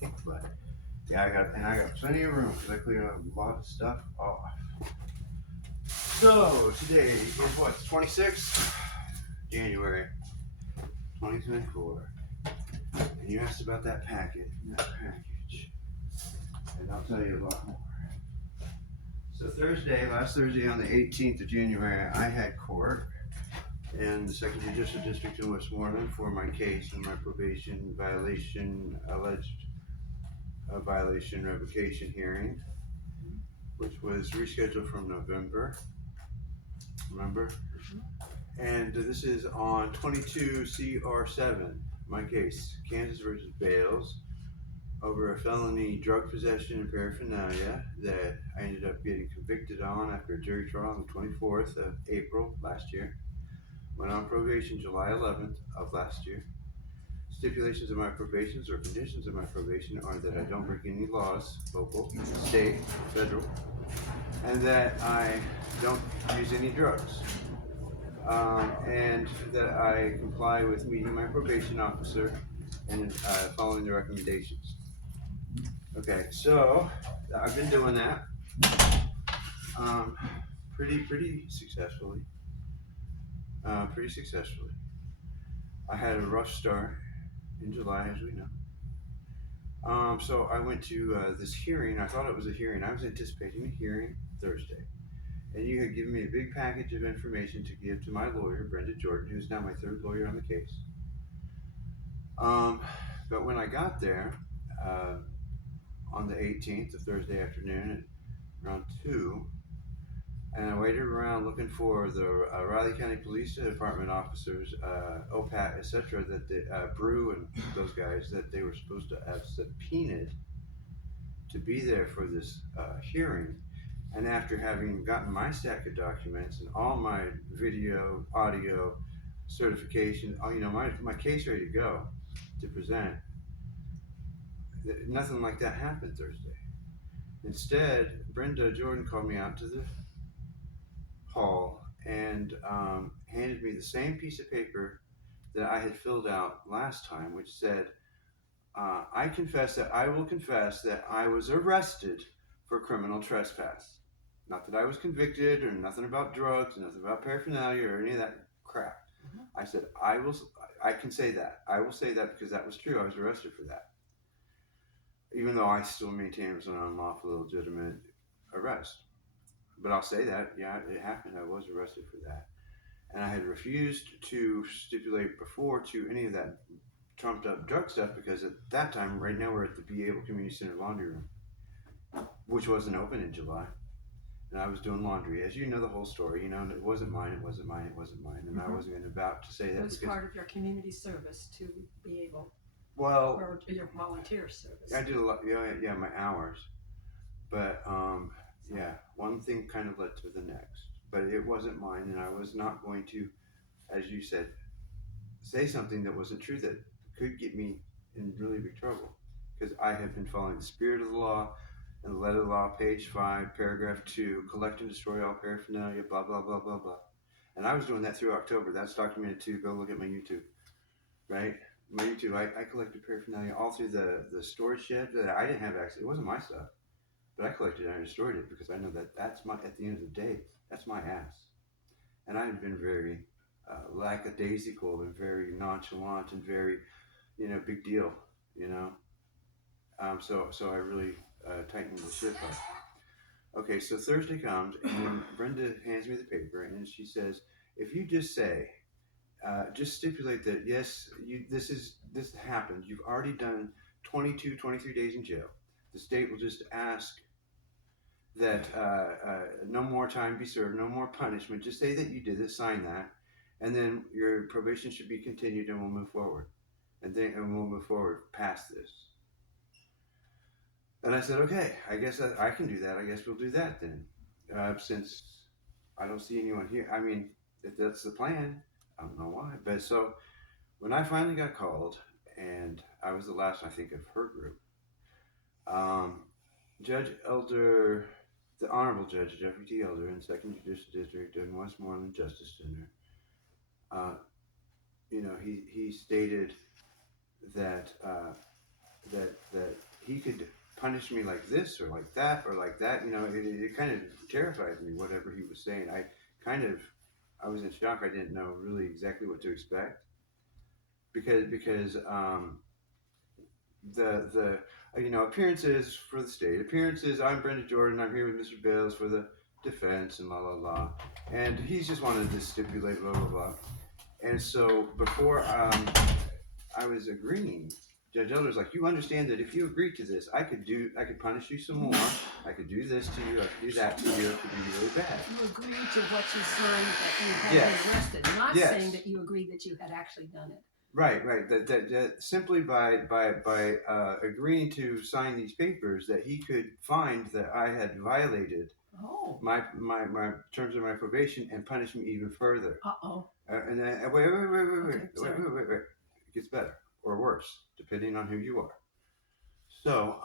But yeah, I got plenty of room because I cleared a lot of stuff off. So today is what, 26th January 2024. And you asked about that package, and I'll tell you a lot more. So last Thursday on the 18th of January, I had court in the Second Judicial District in Westmoreland for my case and my probation alleged violation revocation hearing, which was rescheduled from November. Remember? And this is on 22 CR7, my case, Kansas versus Bales, over a felony drug possession and paraphernalia that I ended up getting convicted on after a jury trial on the 24th of April last year. Went on probation July 11th of last year. Stipulations of my probations or conditions of my probation are that I don't break any laws, local, state, federal, and that I don't use any drugs. And that I comply with meeting my probation officer and following the recommendations. Okay, so I've been doing that pretty successfully. I had a rough start in July, as we know. So I went to this hearing. I thought it was a hearing. I was anticipating a hearing Thursday. And you had given me a big package of information to give to my lawyer, Brenda Jordan, who's now my third lawyer on the case. But when I got there on the 18th, of Thursday afternoon, at around 2, and I waited around looking for the Riley County Police Department officers, OPAT, etc., that Brew and those guys that they were supposed to have subpoenaed to be there for this hearing. And after having gotten my stack of documents and all my video, audio, certification, my case ready to go to present, nothing like that happened Thursday. Instead, Brenda Jordan called me out to the hall and handed me the same piece of paper that I had filled out last time, which said, I will confess that I was arrested for criminal trespass. Not that I was convicted or nothing about drugs, nothing about paraphernalia or any of that crap. I said, I can say that. I will say that because that was true. I was arrested for that. Even though I still maintain it was an unlawful, illegitimate arrest. But I'll say that, yeah, it happened. I was arrested for that. And I had refused to stipulate before to any of that trumped up drug stuff because at that time, right now, we're at the Be Able Community Center laundry room, which wasn't open in July. And I was doing laundry. As you know the whole story, it wasn't mine. And I wasn't about to say that. It was part of your community service to be able, well, or your volunteer service. I did a lot, yeah, my hours. But, yeah, one thing kind of led to the next. But it wasn't mine, and I was not going to, as you said, say something that wasn't true that could get me in really big trouble. Because I have been following the spirit of the law and the letter of the law, page 5, paragraph 2, collect and destroy all paraphernalia, blah, blah, blah, blah, blah. And I was doing that through October. That's documented too. Go look at my YouTube, right? My YouTube, I collected paraphernalia all through the storage shed that I didn't have access. It wasn't my stuff. But I collected it and I destroyed it because I know that that's at the end of the day, that's my ass. And I've been very lackadaisical and very nonchalant and very, big deal, So I really tightened the ship up. Okay, so Thursday comes and Brenda hands me the paper and she says, if you just say, just stipulate that, yes, this happened. You've already done 22, 23 days in jail. The state will just ask that no more time be served, no more punishment. Just say that you did it, sign that, and then your probation should be continued, and we'll move forward. And we'll move forward past this. And I said, okay, I guess I can do that. I guess we'll do that then, since I don't see anyone here. I mean, if that's the plan, I don't know why. But so when I finally got called, and I was the last, I think, of her group, the Honorable Judge Jeffrey T. Elder in 2nd Judicial District in Westmoreland Justice Center, he stated that could punish me like this or like that or like that. You know, it kind of terrified me, whatever he was saying. I was in shock. I didn't know really exactly what to expect because the appearances for the state, appearances, I'm Brenda Jordan, I'm here with Mr. Bales for the defense and la la la, and he's just wanted to stipulate blah blah blah. And so before I was agreeing, Judge Elder's like, you understand that if you agree to this, I could punish you some more, I could do this to you, I could do that to you, it could be really bad. You agreed to what you signed that you had Yes. been arrested, not Yes. saying that you agreed that you had actually done it. Right. That simply by agreeing to sign these papers, that he could find that I had violated Oh. my terms of my probation and punish me even further. Uh-oh. And then wait. Okay, sorry. It gets better or worse depending on who you are. So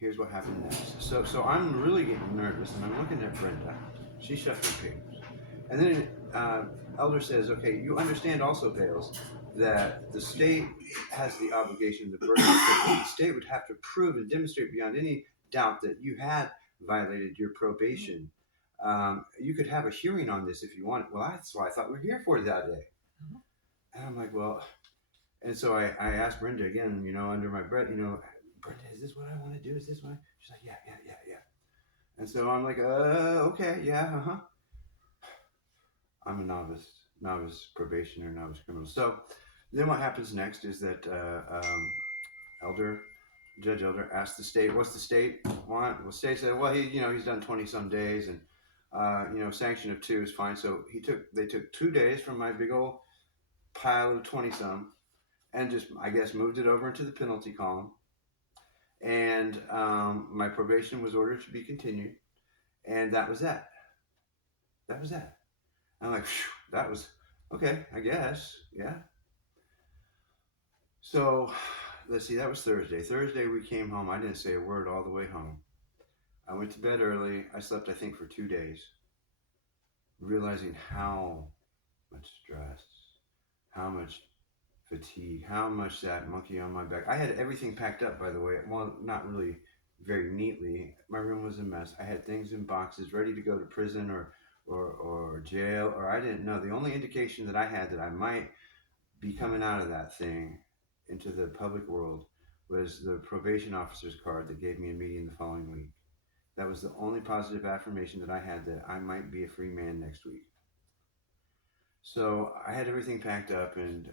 here's what happened next. So I'm really getting nervous, and I'm looking at Brenda. She shuffled papers, and then Elder says, "Okay, you understand also, Bales, that the state has the obligation, the burden of proof. The state would have to prove and demonstrate beyond any doubt that you had violated your probation. You could have a hearing on this if you want. Well, that's why I thought we were here for that day." And I'm like, well, and so I asked Brenda again, under my breath, Brenda, is this what I want to do? Is this what she's like, yeah. And so I'm like, okay, yeah, I'm a novice probationer, novice criminal. So then what happens next is that Judge Elder asked the state, what's the state want? Well, the state said, well, he's done 20 some days, and sanction of 2 is fine. So they took 2 days from my big old pile of 20 some, and just, I guess, moved it over into the penalty column. And my probation was ordered to be continued, and that was that. I'm like, phew, that was okay, I guess, yeah. So let's see, that was Thursday. Thursday we came home. I didn't say a word all the way home. I went to bed early. I slept, I think, for 2 days, realizing how much stress, how much fatigue, how much that monkey on my back. I had everything packed up, by the way. Well, not really very neatly. My room was a mess. I had things in boxes ready to go to prison or jail, or I didn't know. The only indication that I had that I might be coming out of that thing into the public world was the probation officer's card that gave me a meeting the following week. That was the only positive affirmation that I had that I might be a free man next week. So I had everything packed up, and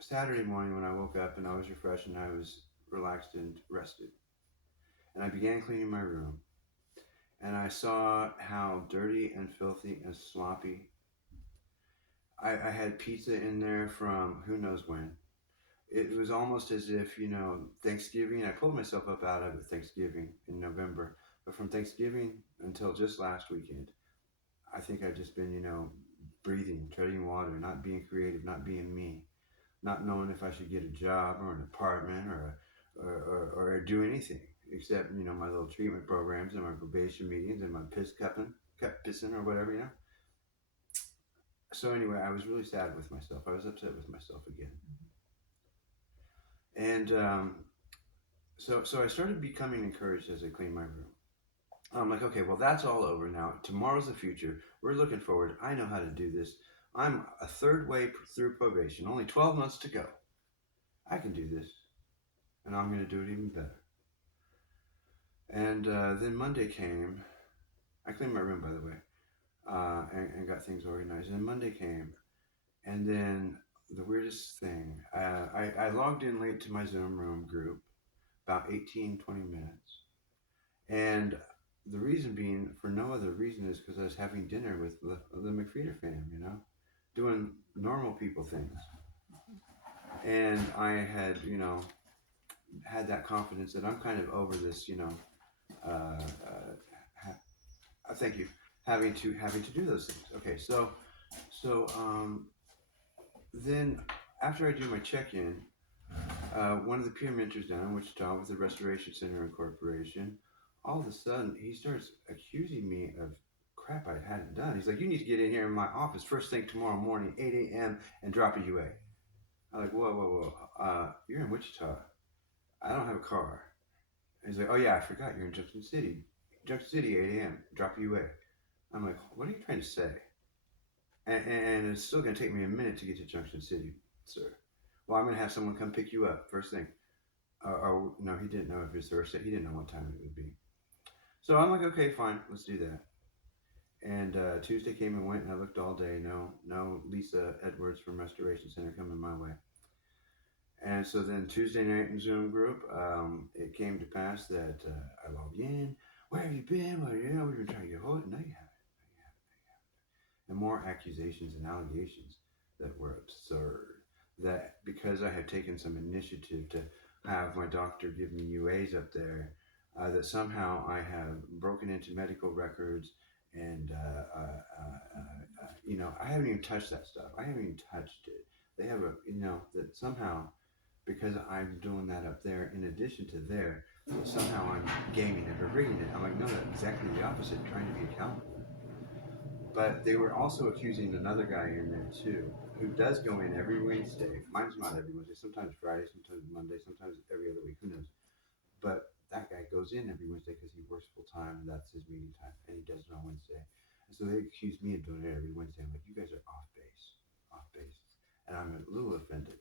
Saturday morning when I woke up and I was refreshed and I was relaxed and rested, and I began cleaning my room, and I saw how dirty and filthy and sloppy. I had pizza in there from who knows when. It was almost as if, Thanksgiving, I pulled myself up out of it Thanksgiving in November, but from Thanksgiving until just last weekend, I think I've just been, breathing, treading water, not being creative, not being me, not knowing if I should get a job or an apartment or do anything except, my little treatment programs and my probation meetings and my pissing or whatever, So anyway, I was really sad with myself. I was upset with myself again. And so I started becoming encouraged as I cleaned my room. I'm like, okay, well, that's all over now. Tomorrow's the future. We're looking forward. I know how to do this. I'm a third way through probation. Only 12 months to go. I can do this. And I'm going to do it even better. And then Monday came. I cleaned my room, by the way, and got things organized. And Monday came. And then the weirdest thing, I logged in late to my Zoom room group, about 18, 20 minutes. And the reason being, for no other reason, is because I was having dinner with the McFeeder fam, doing normal people things. And I had, had that confidence that I'm kind of over this, thank you, having to do those things. Okay, so then after I do my check-in, one of the peer mentors down in Wichita with the Restoration Center Incorporation, all of a sudden he starts accusing me of crap I hadn't done. He's like, you need to get in here in my office first thing tomorrow morning, 8 a.m. and drop a UA. I'm like, whoa. You're in Wichita. I don't have a car. And he's like, oh yeah, I forgot you're in Junction City. Junction City, 8 a.m. Drop you away. I'm like, what are you trying to say? And it's still going to take me a minute to get to Junction City, sir. Well, I'm going to have someone come pick you up first thing. No, he didn't know if it was Thursday. He didn't know what time it would be. So I'm like, okay, fine, let's do that. And Tuesday came and went, and I looked all day. No Lisa Edwards from Restoration Center coming my way. And so then Tuesday night in Zoom group, it came to pass that I logged in. Where have you been? Well, we've been trying to get hold of it. No, you haven't. And more accusations and allegations that were absurd. That because I had taken some initiative to have my doctor give me UAs up there, that somehow I have broken into medical records and, I haven't even touched that stuff. I haven't even touched it. They have that somehow, because I'm doing that up there, in addition to there, somehow I'm gaming it or rigging it. I'm like, no, that's exactly the opposite, trying to be accountable. But they were also accusing another guy in there too, who does go in every Wednesday. Mine's not every Wednesday, sometimes Friday, sometimes Monday, sometimes every other week, who knows. But that guy goes in every Wednesday because he works full time, and that's his meeting time, and he does it on Wednesday. And so they accuse me of doing it every Wednesday. I'm like, you guys are off base. And I'm a little offended.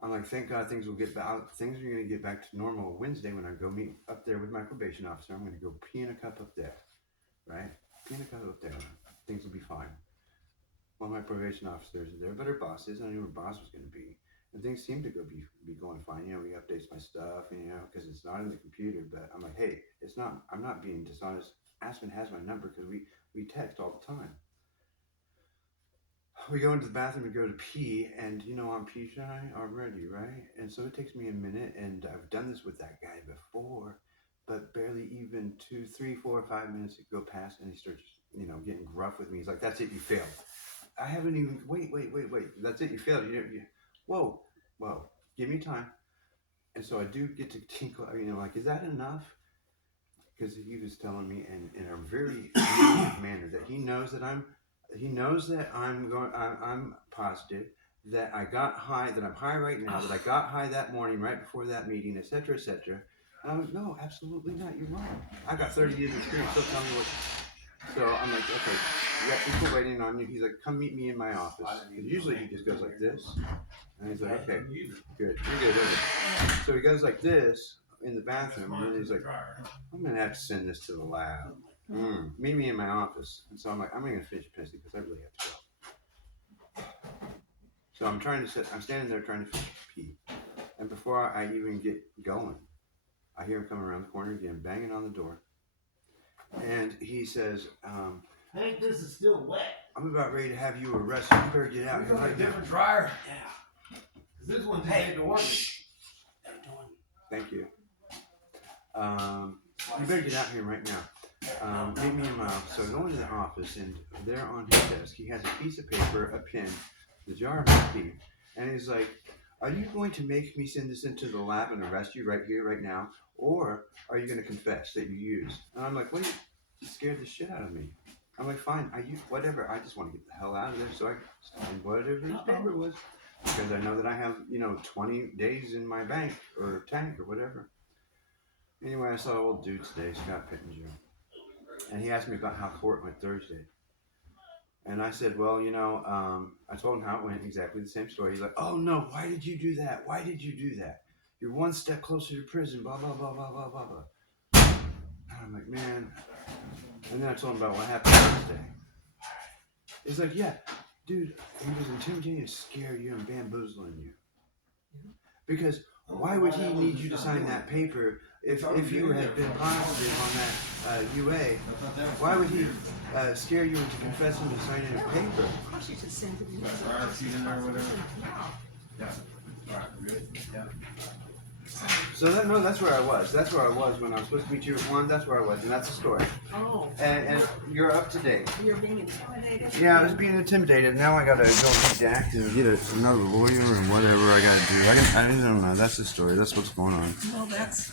I'm like, thank God things will get back. Things are going to get back to normal Wednesday when I go meet up there with my probation officer. I'm going to go pee in a cup up there, right? Pee in a cup up there. Things will be fine. Well, my probation officer isn't there, but her boss is. I knew her boss was going to be. And things seem to be going fine. He updates my stuff, because it's not in the computer. But I'm like, hey, it's not. I'm not being dishonest. Aspen has my number because we text all the time. We go into the bathroom and go to pee, and I'm pee shy already, right? And so it takes me a minute, and I've done this with that guy before, but barely even 2, 3, 4, 5 minutes go past, and he starts, getting gruff with me. He's like, "That's it, you failed." I haven't even. Wait. That's it, you failed. Whoa, give me time. And so I do get to tinkle. Like, is that enough? Because he was telling me in a very manner that he knows that I'm positive that I got high, that I'm high right now, that I got high that morning right before that meeting, etc., etc. And I'm like, no, absolutely not. You're wrong. I got 30 years of experience. Still tell me what. So I'm like, okay, you got people waiting on you. He's like, come meet me in my office. And usually he just goes like this. And he's like, okay, good. You're good, okay. So he goes like this in the bathroom, and then he's like, I'm going to have to send this to the lab. Meet me in my office. And so I'm like, I'm going to finish pissing because I really have to go. So I'm standing there trying to pee. And before I even get going, I hear him coming around the corner again, banging on the door. And he says, Hank, this is still wet. I'm about ready to have you arrested. You better get out You here got a right now. different dryer? Yeah. This one just ain't working. Thank you. You better get out here right now. Meet me in my office. So I go into the office, and there on his desk, he has a piece of paper, a pen, the jar of my pee, and he's like, are you going to make me send this into the lab and arrest you right here, right now? Or are you going to confess that you used? And I'm like, what? You scared the shit out of me. I'm like, fine, I used whatever. I just want to get the hell out of there. So I signed whatever his paper was. Because I know that I have, 20 days in my bank or tank or whatever. Anyway, I saw an old dude today, Scott Pittenger. And he asked me about how court went Thursday. And I said, well, I told him how it went, exactly the same story. He's like, oh no, why did you do that? Why did you do that? You're one step closer to prison, blah, blah, blah, blah, blah, blah, blah. And I'm like, man. And then I told him about what happened Thursday. He's like, yeah, dude, he was intimidating to scare you and bamboozling you. Because why would he need you to sign that paper if you had been positive on that UA? Why would he scare you into confessing to signing a paper? Of course you should send it in. Yeah. All right, we're good. Yeah. So that's where I was. That's where I was when I was supposed to meet you at 1. That's where I was, and that's the story. Oh. And you're up to date. You're being intimidated? Yeah, I was being intimidated. Now I gotta go redacted, get another lawyer and whatever I gotta do. I don't know. That's the story. That's what's going on. Well, that's